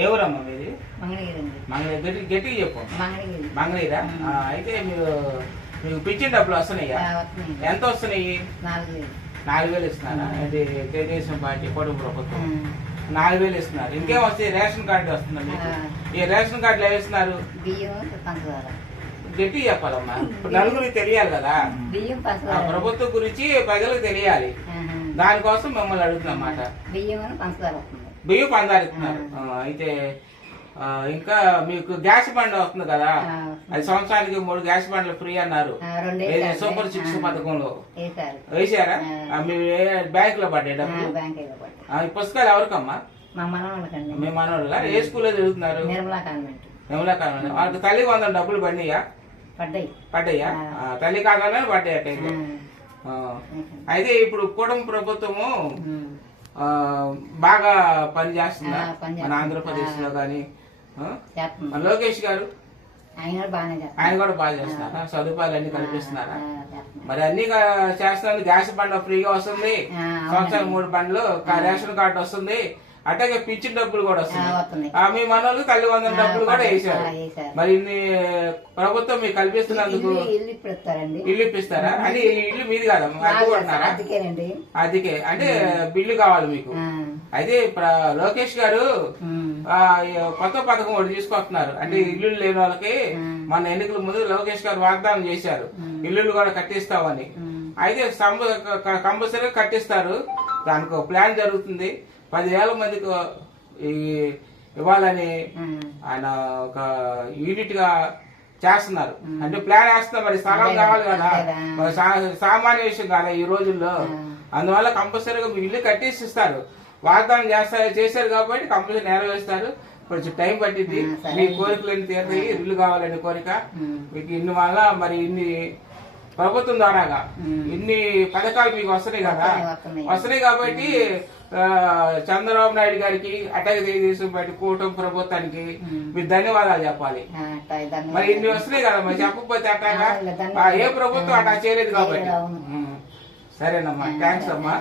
ఏ ఊరమ్మా మీది? మంగళగిరి. మంగళగిరి. గట్టిగా చెప్పు. మంగళగిరి. మంగళగిరా? అయితే మీకు పింఛన్ డబ్బులు వస్తున్నాయా? ఎంత వస్తున్నాయి? 4,000 ఇస్తున్నారా? అది తెలుగుదేశం పార్టీ కుటుంబ ప్రభుత్వం 4,000 ఇస్తున్నారు. ఇంకేం వస్తాయి? రేషన్ కార్డు వస్తుంది మీకు. ఈ రేషన్ కార్డులు ఏమి ఇస్తున్నారు? గట్టి చెప్పాలమ్మా, ఇప్పుడు నలుగురికి తెలియాలి కదా, ప్రభుత్వం గురించి ప్రజలకు తెలియాలి. దానికోసం మిమ్మల్ని అడుగుతున్నమాట. బియ్యం పందారు ఇస్తున్నారు. అయితే ఇంకా మీకు గ్యాస్ బండ్ వస్తుంది కదా, అది సంవత్సరానికి 3 గ్యాస్ బండ్లు ఫ్రీ అన్నారు సూపర్ 6 పథకంలో. వేసారా? మీ బ్యాంక్ లో పడ్డాయి డబ్బులు? ఈ పుస్తకాలు ఎవరికమ్మా? మీ మనోళ్ళ ఏ స్కూల్లో చదువుతున్నారు? నిర్మలా కాన్వెంట్. వాళ్ళకి తల్లి 100 డబ్బులు పడినాయా? పడ్డాయా? తల్లి కాగానే పడ్డాయట. అయితే ఇప్పుడు కుటుంబ ప్రభుత్వము బాగా పనిచేస్తుందా మన ఆంధ్రప్రదేశ్ లో గాని? లోకేష్ గారు ఆయన కూడా బాగా చేస్తున్నారా? సదుపాయాలు అన్ని కల్పిస్తున్నారా? మరి అన్ని చేస్తున్నారు. గ్యాస్ బండ ఫ్రీగా వస్తుంది, సంవత్సరానికి 3 బండ్లు, రేషన్ కార్డు వస్తుంది, అట్లాగే పింఛన్ డబ్బులు కూడా వస్తుంది. మీ మనోళ్ళు తల్లి 100 డబ్బులు కూడా వేసారు. మరి ఇన్ని ప్రభుత్వం మీకు కల్పిస్తున్నందుకు ఇల్లు ఇప్పిస్తారా? అది ఇల్లు మీది కాదమ్మా, అడ్డుకుంటున్నారా? అదికే అంటే బిల్లు కావాలి మీకు. అయితే లోకేష్ గారు కొత్త పథకం ఒకటి తీసుకొస్తున్నారు. అంటే ఇల్లు లేని వాళ్ళకి మన ఎన్నికల ముందు లోకేష్ గారు వాగ్దానం చేశారు, ఇల్లు కూడా కట్టిస్తామని. అయితే కంపల్సరీగా కట్టిస్తారు. దానికి ప్లాన్ జరుగుతుంది. 10,000 మందికి ఇవ్వాలని ఆయన ఒక యూనిట్ గా చేస్తున్నారు. అంటే ప్లాన్ వేస్తున్నారు. మరి స్థలం కావాలి కదా, సామాన్య విషయం కాదా ఈ రోజుల్లో. అందువల్ల కంపల్సరీగా మీ ఇల్లు కట్టేసి ఇస్తారు. వాగ్దానం చేశారు కాబట్టి కంపల్సరీ నెరవేరుస్తారు. కొంచెం టైం పట్టింది. మీ కోరికలు తీరుతాయి. ఇల్లు కావాలనే కోరిక మీకు. ఇన్ని వల్ల మరి ఇన్ని ప్రభుత్వం ద్వారాగా ఇన్ని పథకాలు మీకు వస్తున్నాయి కదా, వస్తున్నాయి కాబట్టి చంద్రబాబు నాయుడు గారికి, అట్లాగే తెలుగుదేశం పార్టీ కూటమి ప్రభుత్వానికి మీరు ధన్యవాదాలు చెప్పాలి. మరి ఇన్ని వస్తున్నాయి కదా, మరి చెప్పకపోతే అట్లాగా ఏ ప్రభుత్వం అట్లా చేయలేదు కాబట్టి. సరేనమ్మా, థ్యాంక్స్ అమ్మా.